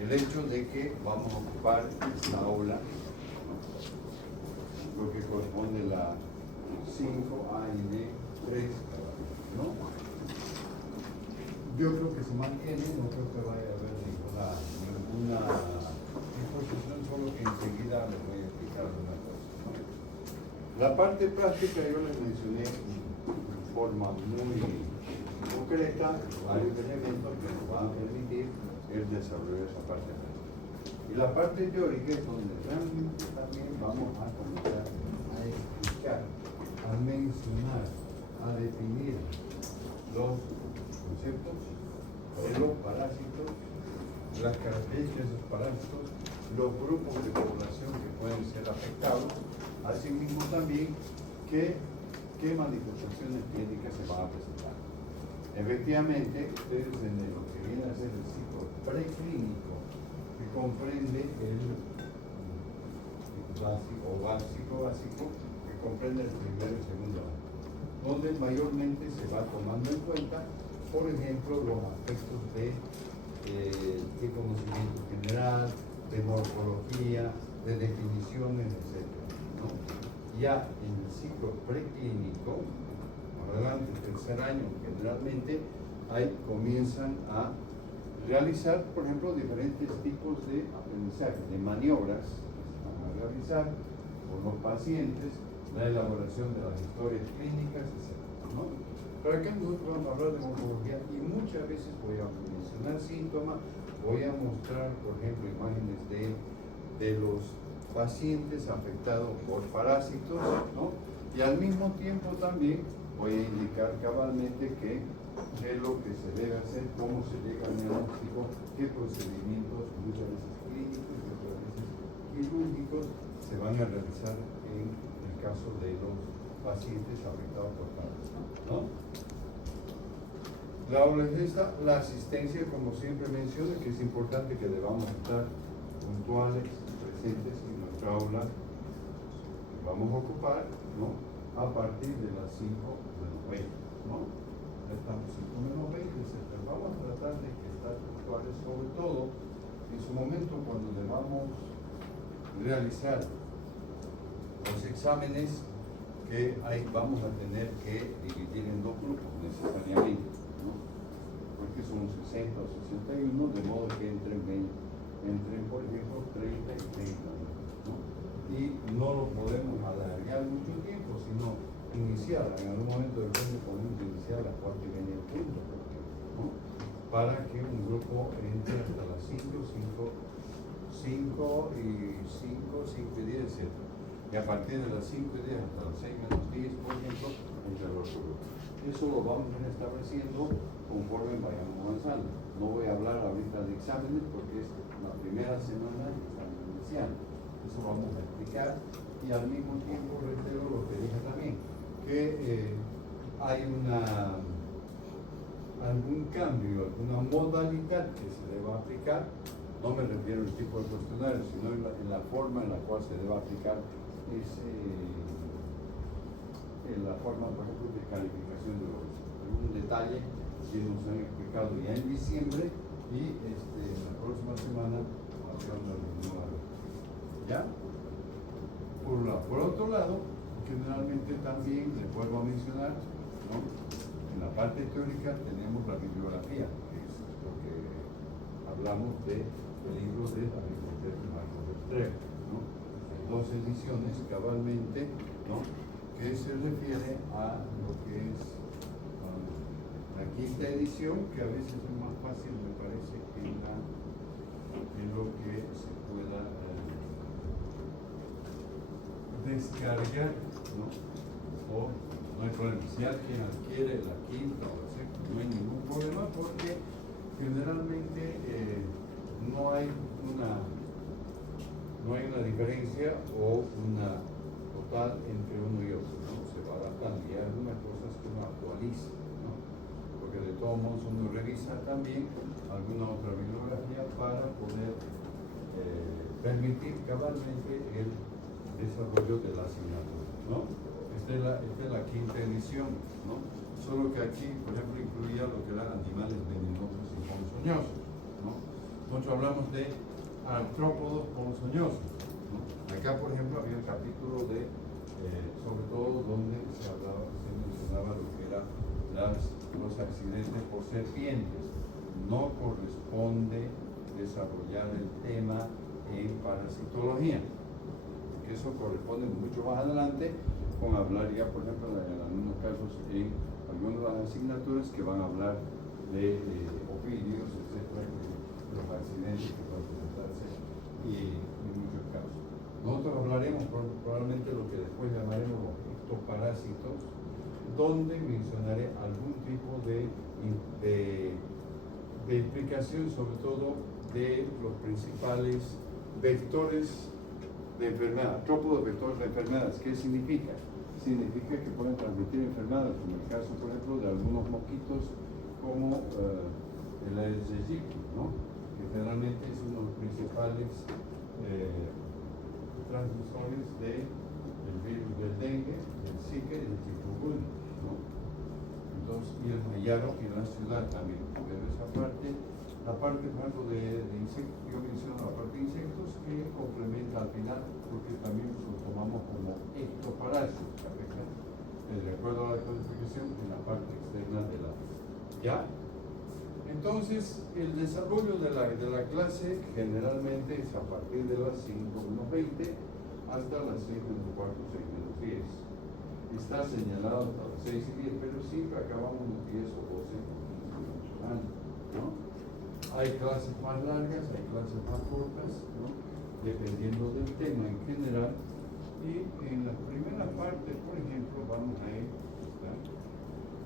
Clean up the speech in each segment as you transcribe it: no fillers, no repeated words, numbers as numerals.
el hecho de que vamos a ocupar esta aula, ¿no? Lo que corresponde a la 5A y D3, ¿no? Yo creo que se mantiene, no creo que vaya a haber ninguna disposición, solo que enseguida les voy a explicar alguna cosa, ¿no? La parte práctica yo les mencioné de forma muy concreta varios elementos que nos van a permitir el desarrollo de esa parte práctica. Y la parte teórica es donde realmente también vamos a comenzar a explicar, a mencionar, a definir los conceptos de los parásitos, las características de esos parásitos, los grupos de población que pueden ser afectados, asimismo también qué manifestaciones clínicas se van a presentar. Efectivamente, ustedes en lo que viene a ser el ciclo preclínico, que comprende el básico, que comprende el primero y segundo año, donde mayormente se va tomando en cuenta, por ejemplo, los aspectos de conocimiento general, de morfología, de definiciones, etc., ¿no? Ya en el ciclo preclínico, adelante, tercer año, generalmente, ahí comienzan a realizar, por ejemplo, diferentes tipos de aprendizaje, de maniobras que se van a realizar por los pacientes, la elaboración de las historias clínicas, etc., ¿no? Pero acá nosotros vamos a hablar de morfología y muchas veces voy a mencionar síntomas, voy a mostrar, por ejemplo, imágenes de los pacientes afectados por parásitos, ¿no? Y al mismo tiempo también voy a indicar cabalmente qué es lo que se debe hacer, cómo se llega al diagnóstico, qué procedimientos, muchas veces clínicos y otras veces quirúrgicos, se van a realizar en el caso de los pacientes afectados por parásitos, ¿no? La obra es esta, la asistencia, como siempre menciono, que es importante que debamos estar puntuales, presentes en nuestra aula que vamos a ocupar, ¿no? A partir de las 5:20, ¿no? Ya estamos 5:20, etc. Vamos a tratar de estar puntuales, sobre todo en su momento cuando debamos realizar los exámenes que ahí vamos a tener que dividir en dos grupos necesariamente, ¿no? Porque son 60 o 61, de modo que entren, por ejemplo, 30 y 30, ¿no? Y no lo podemos alargar mucho tiempo, sino iniciar, en algún momento del curso podemos iniciar a las 4:30 del punto, ¿no? Para que un grupo entre hasta las 5 y 10, etc. Y a partir de las 5:10 hasta las 6:10, por ejemplo, entre los grupos. Eso lo vamos a ir estableciendo conforme vayamos avanzando. No voy a hablar ahorita de exámenes porque es la primera semana de examen inicial. Eso vamos a explicar y al mismo tiempo reitero lo que dije también, que hay algún cambio, alguna modalidad que se deba aplicar. No me refiero al tipo de cuestionario, sino en la forma en la cual se deba aplicar en la forma, por ejemplo, de calificación de los algún detalle que nos han explicado ya en diciembre y la próxima semana hablando de nuevo. ¿Ya? Por otro lado, generalmente también les vuelvo a mencionar, ¿no? En la parte teórica tenemos la bibliografía, que es lo que hablamos de libros de la biblioteca Marcos Restrepo, ¿no? Hay dos ediciones cabalmente, ¿no? Que se refiere a lo que es la quinta edición, que a veces es más fácil, me parece, que en lo que se pueda descargar, ¿no? O no hay problema. Si alguien adquiere la quinta o la sexta, no hay ningún problema porque generalmente no hay una diferencia o una total entre uno y otro, ¿no? Se va adaptando y hay algunas cosas que uno actualiza, ¿no? Porque de todos modos uno revisa también alguna otra bibliografía para poder permitir cabalmente el desarrollo de la asignatura, ¿no? Esta es la quinta edición, ¿no? Solo que aquí, por ejemplo, incluía lo que eran animales venenosos y ponzoñosos, ¿no? Nosotros hablamos de artrópodos ponzoñosos, ¿no? Acá, por ejemplo, había un capítulo de, sobre todo, donde se mencionaba lo que eran los accidentes por serpientes. No corresponde desarrollar el tema en parasitología, que eso corresponde mucho más adelante con hablar ya, por ejemplo, en algunos casos, en algunas de las asignaturas que van a hablar de ofidios, etcétera, los accidentes que pueden presentarse y en muchos casos. Nosotros hablaremos probablemente lo que después llamaremos los ectoparásitos, donde mencionaré algún tipo de explicación, sobre todo de los principales vectores de enfermedad, artrópodos vectores de enfermedades. ¿Qué significa? Significa que pueden transmitir enfermedades, como el caso, por ejemplo, de algunos mosquitos como el Aedes aegypti, ¿no? Que generalmente es uno de los principales transmisores del virus del dengue, del zika y del chikungunya, ¿no? Entonces, y el mayaro en la ciudad también. Pero esa parte, la parte, por ejemplo, de insectos, yo menciono la parte de insectos que complementa al final, porque también lo tomamos como ectoparásitos, de acuerdo a la codificación en la parte externa de la. ¿Ya? Entonces, el desarrollo de la clase generalmente es a partir de las 5:20 hasta las 6:15, 6:10. Está señalado hasta las 6:10, pero siempre acabamos los 10 o 12 minutos antes, ¿no? Hay clases más largas, hay clases más cortas, ¿no? Dependiendo del tema en general. Y en la primera parte, por ejemplo, vamos a ir, ¿verdad?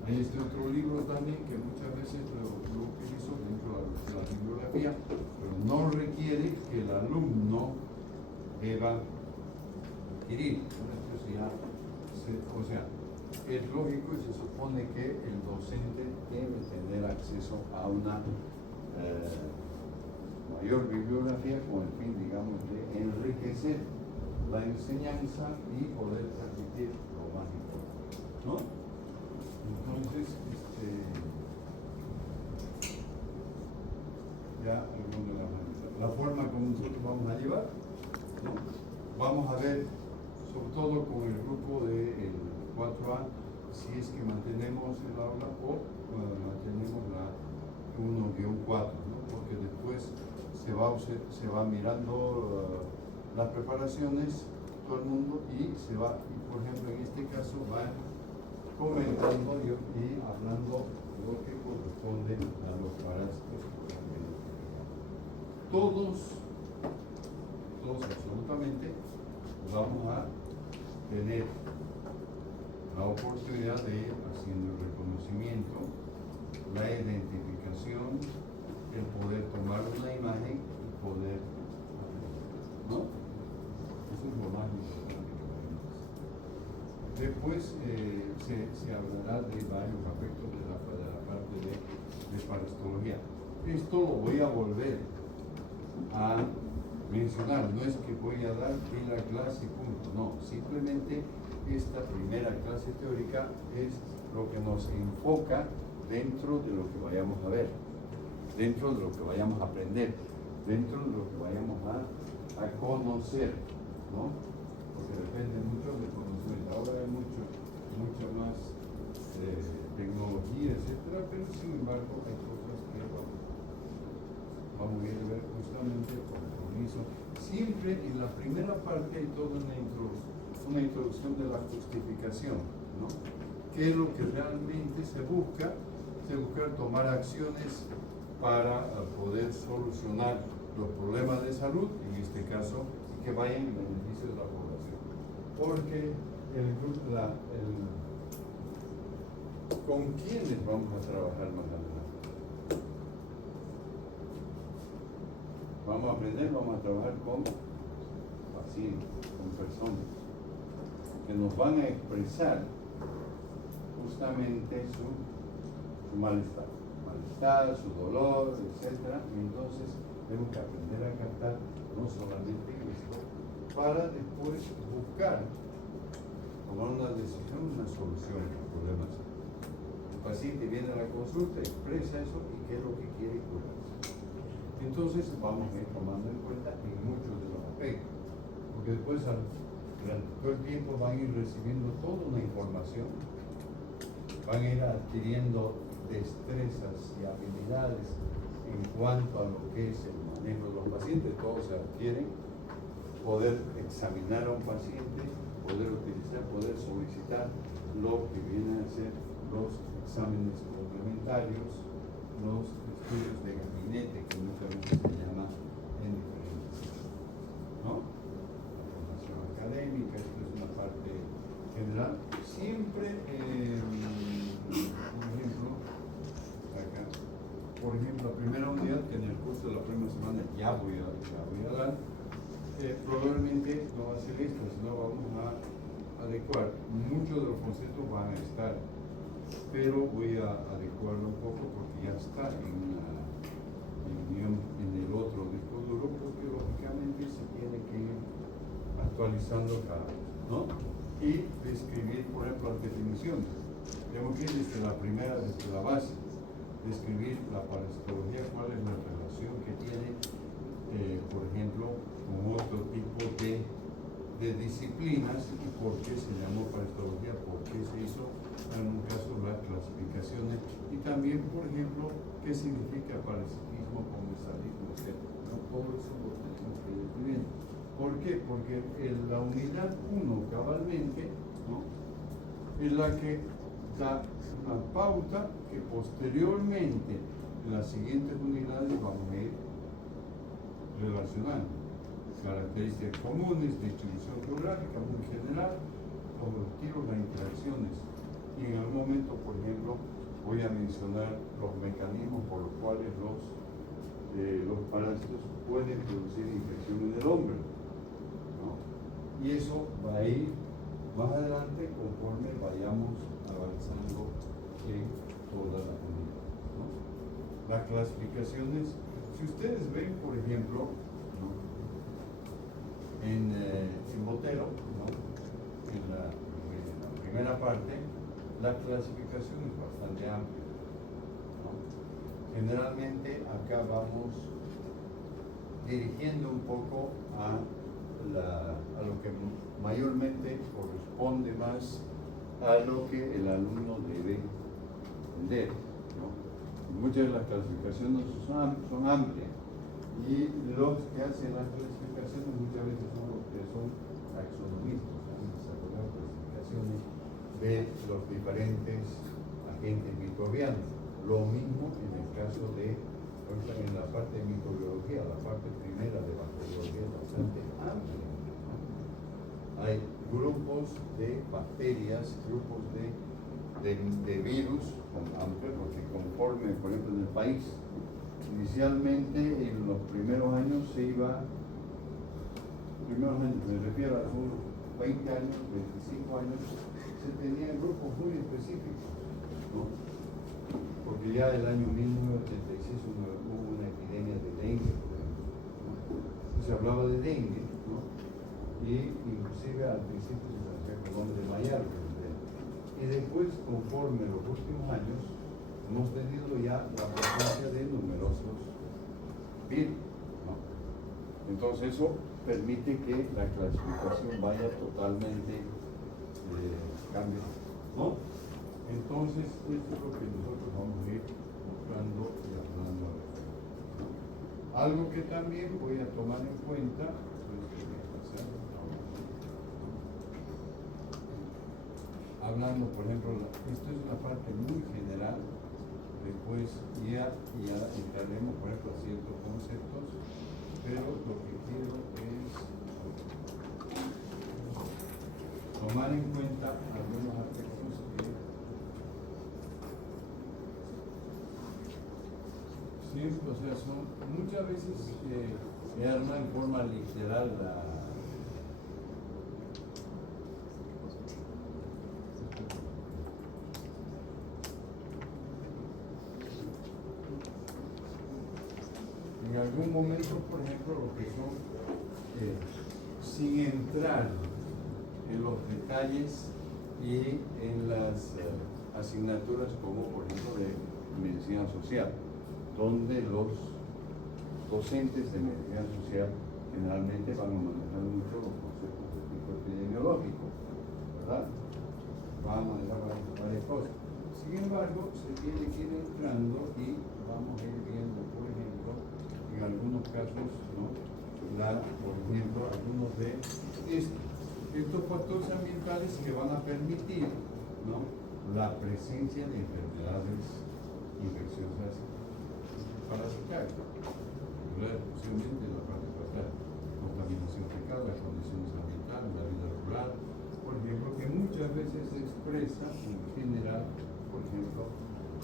Hay este otro libro también que muchas veces lo utilizo dentro de la bibliografía, pero no requiere que el alumno deba adquirir. O sea, es lógico y se supone que el docente debe tener acceso a una mayor bibliografía con el fin, digamos, de enriquecer la enseñanza y poder transmitir lo más importante, ¿no? Entonces, ya la forma como nosotros vamos a llevar, ¿no? Vamos a ver, sobre todo con el grupo del 4A, si es que mantenemos el aula o mantenemos la 1-4, ¿no? Porque después se va mirando las preparaciones, todo el mundo, y se va, y por ejemplo, en este caso va comentando y hablando lo que corresponde a los parásitos. Todos absolutamente vamos a tener la oportunidad de ir haciendo el reconocimiento, la identificación, el poder tomar una imagen y poder, ¿no? Eso es lo más importante. Después se hablará de varios aspectos de la parte de parasitología. Esto lo voy a volver a mencionar, no es que voy a dar la clase, punto, no, simplemente esta primera clase teórica es lo que nos enfoca dentro de lo que vayamos a ver, dentro de lo que vayamos a aprender, dentro de lo que vayamos a conocer, ¿no? Porque depende mucho del conocimiento. Ahora hay mucha más tecnología, etcétera, pero sin embargo hay cosas que vamos a ir a ver justamente el compromiso. Siempre en la primera parte hay toda una introducción de la justificación, ¿no? ¿Qué es lo que realmente se busca? Se busca tomar acciones para poder solucionar los problemas de salud, en este caso, que vayan en beneficio de la población. Porque ¿con quiénes vamos a trabajar más adelante? Vamos a aprender, vamos a trabajar con pacientes, con personas que nos van a expresar justamente su malestar, su dolor, etc. Y entonces tenemos que aprender a captar no solamente esto, para después buscar, tomar una decisión, una solución a los problemas. El paciente viene a la consulta, expresa eso y qué es lo que quiere curarse. Entonces vamos a ir tomando en cuenta en muchos de los aspectos, porque después durante todo el tiempo van a ir recibiendo toda una información, van a ir adquiriendo destrezas y habilidades en cuanto a lo que es el manejo de los pacientes. Todos se adquieren, poder examinar a un paciente, poder utilizar, poder solicitar lo que vienen a ser los exámenes complementarios, los estudios de gabinete, que muchas veces se llama en diferentes sitios, ¿no? La formación académica, esto es una parte general. Siempre, por ejemplo, la primera unidad que en el curso de la primera semana ya voy a dar, probablemente no va a ser esto, sino vamos a adecuar. Muchos de los conceptos van a estar, pero voy a adecuarlo un poco porque ya está en el otro disco duro, porque lógicamente se tiene que ir actualizando cada vez, ¿no? Y describir, por ejemplo, las definiciones. Tenemos que ir desde la primera, desde la base, describir la parasitología, cuál es la relación que tiene, por ejemplo, con otro tipo de disciplinas y por qué se llamó parasitología, por qué se hizo en un caso las clasificaciones y también, por ejemplo, qué significa parasitismo, comensalismo, etc. ¿No? Todo eso lo tenemos que ir escribiendo. ¿Por qué? Porque la unidad 1 cabalmente, ¿no?, es la que da una pauta que posteriormente en las siguientes unidades vamos a ir relacionando. Características comunes, distribución geográfica muy general, objetivos, las interacciones. Y en algún momento, por ejemplo, voy a mencionar los mecanismos por los cuales los parásitos pueden producir infección en el hombre, ¿no? Y eso va a ir más adelante conforme vayamos avanzando en toda la unidad, ¿no? Las clasificaciones, si ustedes ven, por ejemplo, ¿no?, en Botero, ¿no?, en la primera parte, la clasificación es bastante amplia, ¿no? Generalmente acá vamos dirigiendo un poco a lo que mayormente corresponde más a lo que el alumno debe entender, ¿no? Muchas de las clasificaciones son amplias y los que hacen las clasificaciones muchas veces son los que son taxonomistas, han desarrollado clasificaciones de los diferentes agentes microbianos. Lo mismo en el caso de, en la parte de microbiología, la parte primera de bacteriología es bastante amplia, ¿no? Hay grupos de bacterias, grupos de virus, porque conforme, por ejemplo, en el país, inicialmente en los primeros años me refiero a unos 20 años, 25 años, se tenían grupos muy específicos, ¿no? Porque ya el año 1986 hubo una epidemia de dengue, ¿no? Se hablaba de dengue, ¿no? Y inclusive al principio se hacía con nombre de Mayar, y después, conforme los últimos años, hemos tenido ya la presencia de numerosos virus, ¿no? Entonces eso permite que la clasificación vaya totalmente cambiando, ¿no? Entonces esto es lo que nosotros vamos a ir buscando y hablando, ¿no? Algo que también voy a tomar en cuenta, hablando, por ejemplo, esto es una parte muy general, después ya entraremos, por ejemplo, a ciertos conceptos, pero lo que quiero es tomar en cuenta algunos aspectos que siempre, o sea, son muchas veces se arma en forma literal en algún momento, por ejemplo, lo que son, sin entrar en los detalles y en las asignaturas como, por ejemplo, de medicina social, donde los docentes de medicina social generalmente van a manejar mucho los conceptos de tipo epidemiológico, ¿verdad? Van a manejar varias cosas. Sin embargo, se tiene que ir entrando y vamos a ir viendo, por ejemplo, en algunos casos, ¿no? Por ejemplo, algunos de estos factores ambientales que van a permitir, ¿no?, la presencia de enfermedades infecciosas parasitarias, especialmente en la parte fatal, contaminación fecal, las condiciones ambientales, la vida rural, por ejemplo, que muchas veces se expresa en general, por ejemplo,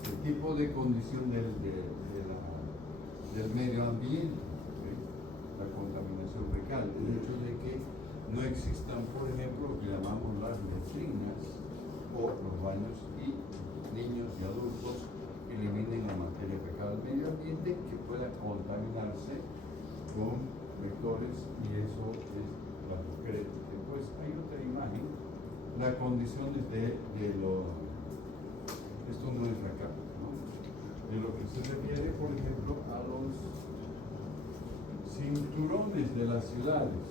el tipo de condición del medio ambiente, ¿sí? La contaminación fecal, el hecho de que no existan, por ejemplo, lo que llamamos las letrinas o los baños, y niños y adultos eliminen la materia fecal del medio ambiente que pueda contaminarse con vectores, y eso es las mujeres. Después hay otra imagen, las condiciones esto no es acá, ¿no?, de lo que se refiere, por ejemplo, a los cinturones de las ciudades.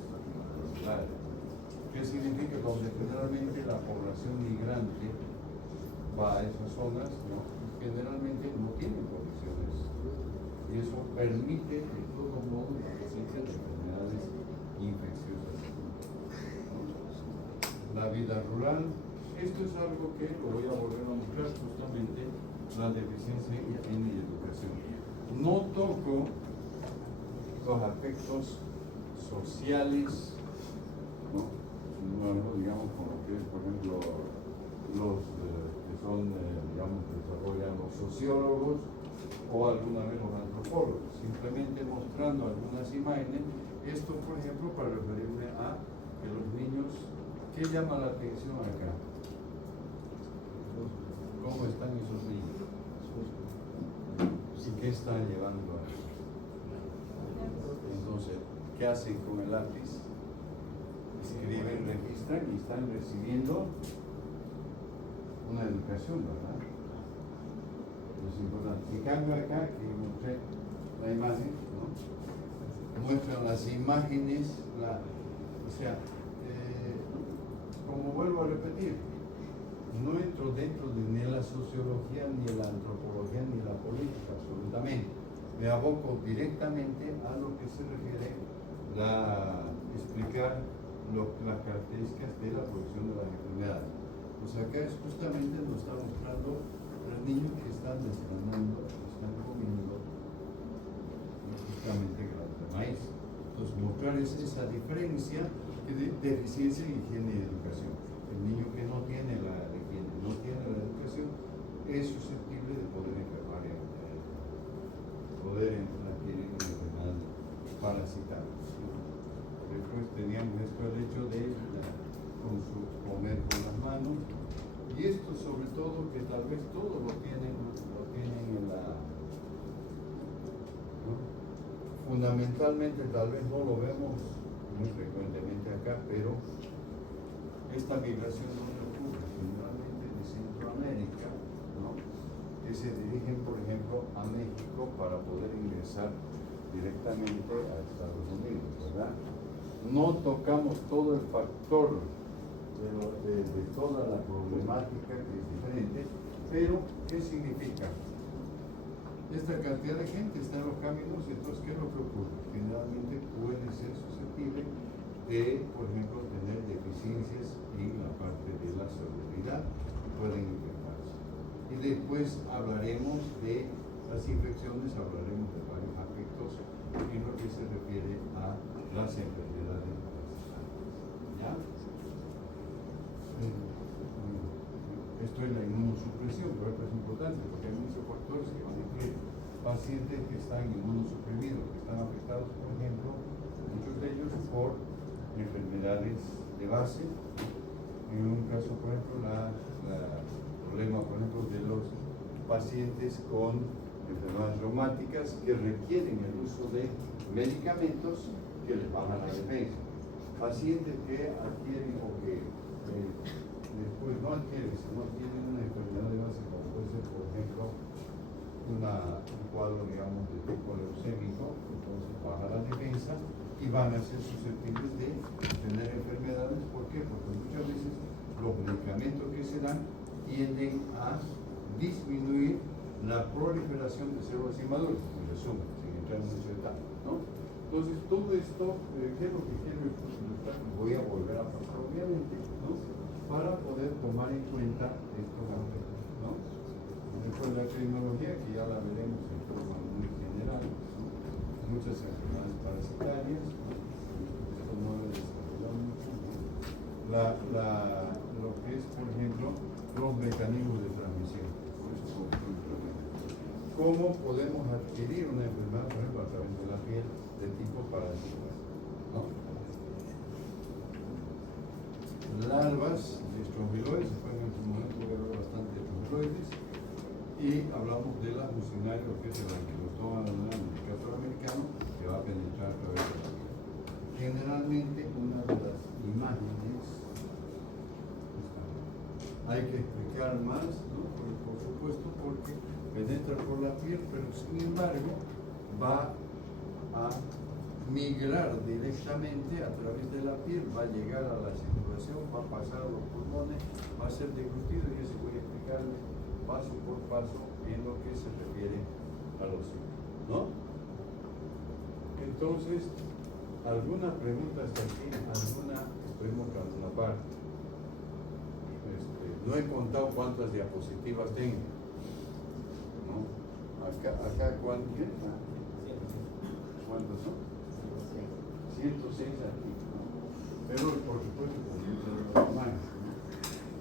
¿Qué significa? Donde generalmente la población migrante va a esas zonas, ¿no?, generalmente no tienen condiciones, y eso permite de todos modos la presencia de enfermedades infecciosas, ¿no? La vida rural, esto es algo que lo voy a volver a mostrar, justamente la deficiencia en educación. No toco los aspectos sociales, ¿no?, digamos, con lo que es, por ejemplo, los que son, digamos, desarrollan los sociólogos o alguna vez los antropólogos, simplemente mostrando algunas imágenes. Esto, por ejemplo, para referirme a que los niños, ¿qué llama la atención acá? ¿Cómo están esos niños? ¿Y qué están llevando a ellos? Entonces, ¿qué hacen con el lápiz? Escriben, registran y están recibiendo una educación, ¿verdad? Es importante. En cambio acá, que mostré la imagen, ¿no?, muestran las imágenes, o sea, como vuelvo a repetir, no entro dentro de ni la sociología, ni la antropología, ni la política, absolutamente. Me aboco directamente a lo que se refiere a explicar las características de la producción de las enfermedades. Pues acá es justamente nos está mostrando los niños que están desgranando, están comiendo justamente granos de maíz. Entonces, mostrar esa diferencia de deficiencia en higiene y educación. El niño que no tiene la higiene, no tiene la educación, es susceptible de poder enfermar, poder adquirir una enfermedad parasitaria. Después teníamos esto, el hecho de comer con las manos, y esto sobre todo, que tal vez todos lo tienen en la, ¿no?, fundamentalmente tal vez no lo vemos muy frecuentemente acá, pero esta migración no ocurre generalmente de Centroamérica, ¿no?, que se dirigen, por ejemplo, a México para poder ingresar directamente a Estados Unidos, ¿verdad? No tocamos todo el factor de toda la problemática, que es diferente, pero ¿qué significa? Esta cantidad de gente está en los caminos, entonces ¿qué es lo que ocurre? Generalmente puede ser susceptible de, por ejemplo, tener deficiencias en la parte de la salubridad, pueden enfermarse. Y después hablaremos de las infecciones, hablaremos de varios aspectos en lo que se refiere a las enfermedades parasitarias. ¿Ya? Esto es la inmunosupresión, pero esto es importante porque hay muchos factores que van a incluir pacientes que están inmunosuprimidos, que están afectados, por ejemplo, muchos de ellos por enfermedades de base. En un caso, por ejemplo, el problema, por ejemplo, de los pacientes con enfermedades reumáticas que requieren el uso de medicamentos que les bajan la defensa. Pacientes que adquieren o que después no adquieren, sino tienen una enfermedad de base, como puede ser, por ejemplo, un cuadro, digamos, de tipo leucémico, entonces baja la defensa y van a ser susceptibles de tener enfermedades. ¿Por qué? Porque muchas veces los medicamentos que se dan tienden a disminuir la proliferación de células inmaduras, en resumen, sin entrar en mucho detalle, ¿no? Entonces, todo esto, ¿qué es lo que quiero ilustrar? Voy a volver a pasar, obviamente, ¿no? Para poder tomar en cuenta estos aspectos, ¿no? Después la tecnología, que ya la veremos en forma muy general, ¿no? Muchas enfermedades parasitarias, ¿no? Esto no lo he desarrollado mucho, ¿no? Lo que es, por ejemplo, los mecanismos de transmisión. ¿Cómo podemos adquirir una enfermedad, por ejemplo, a través de la piel de tipo parasitario, ¿no? Larvas de estrongiloides, después en su momento voy a ver bastante estrongiloides, y hablamos de la mucinaria, que es el anquilostoma multicator americano, que va a penetrar a través de la piel. Generalmente, una de las imágenes, hay que explicar más, ¿no? Por supuesto, porque penetra por la piel, pero sin embargo va a migrar directamente a través de la piel, va a llegar a la circulación, va a pasar a los pulmones, va a ser deglutido, y eso voy a explicarles paso por paso en lo que se refiere a los síntomas, ¿no? Entonces, ¿alguna pregunta hasta aquí? ¿Alguna? Esperemos que alguna parte. No he contado cuántas diapositivas tengo, ¿no? Acá ¿cuántas son? 106 aquí, ¿no? Pero por supuesto con muchas más, ¿no?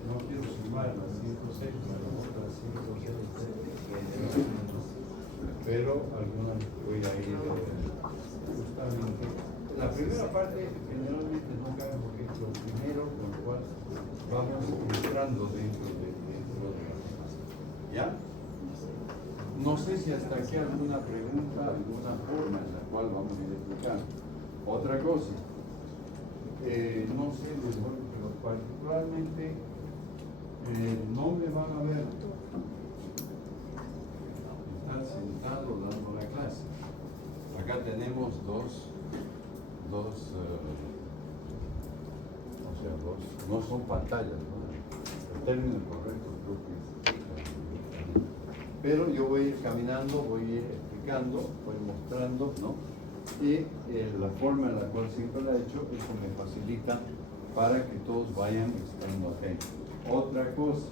No quiero sumar las 106 para las otras 106, pero algunas voy a ir justamente. La primera parte generalmente no cabe porque es lo primero con lo cual vamos entrando dentro de la clase. ¿Ya? No sé si hasta aquí alguna pregunta, alguna forma en la cual vamos a ir explicando. Otra cosa, no sé, pero particularmente no me van a ver estar sentado dando la clase. Acá tenemos dos, no son pantallas, ¿no? El término correcto creo que es. Pero yo voy a ir caminando, voy a ir explicando, voy mostrando, ¿no? Y la forma en la cual siempre la he hecho, eso me facilita para que todos vayan estando atentos. Otra cosa,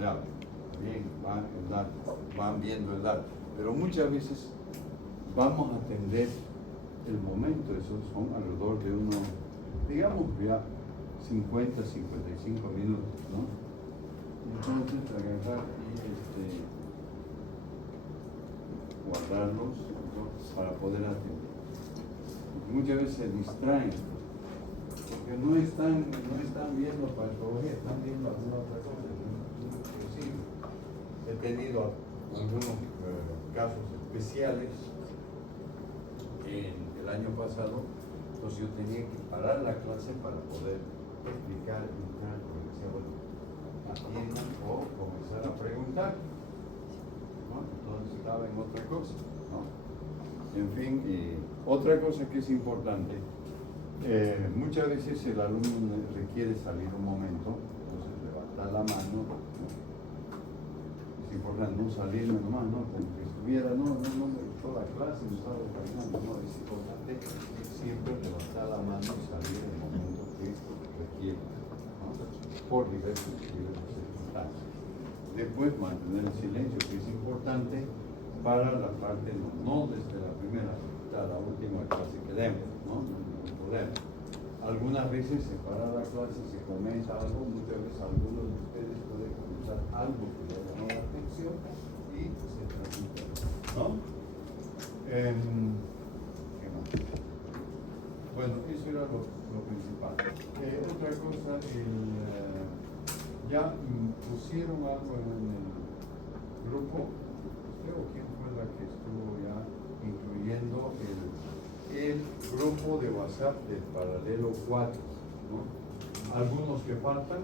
ya, bien, van viendo el dato, pero muchas veces vamos a atender el momento, esos son alrededor de unos, digamos ya 50, 55 minutos, ¿no? Entonces agarrar y guardarlos, ¿no? Para poder atender. Porque muchas veces se distraen, porque no están viendo patología, están viendo alguna otra cosa, inclusive. He tenido algunos casos especiales en el año pasado, entonces yo tenía que parar la clase para poder explicar, entrar, porque decía, bueno, atiendan o comenzar a preguntar, ¿no? Entonces estaba en otra cosa, ¿no? En fin, otra cosa que es importante, muchas veces el alumno requiere salir un momento, entonces levantar la mano, ¿no? Es importante no salirme nomás, ¿no? Como que estuviera, no, toda clase no estaba caminando, no, es importante siempre levantar la mano y salir en el momento que requiere, ¿no? Por diversos circunstancias. Después mantener el silencio, que es importante para la parte, no desde la primera hasta la última clase que demos, ¿no? No hay ningún problema. Algunas veces separar la clase, se comenta algo, muchas veces algunos de ustedes pueden comentar algo que les llamó la atención y se transmite, ¿no? ¿Qué más? Bueno, eso era lo principal. Otra cosa, ya pusieron algo en el grupo, creo quién fue la que estuvo ya incluyendo el grupo de WhatsApp del paralelo 4, ¿no? Algunos que faltan,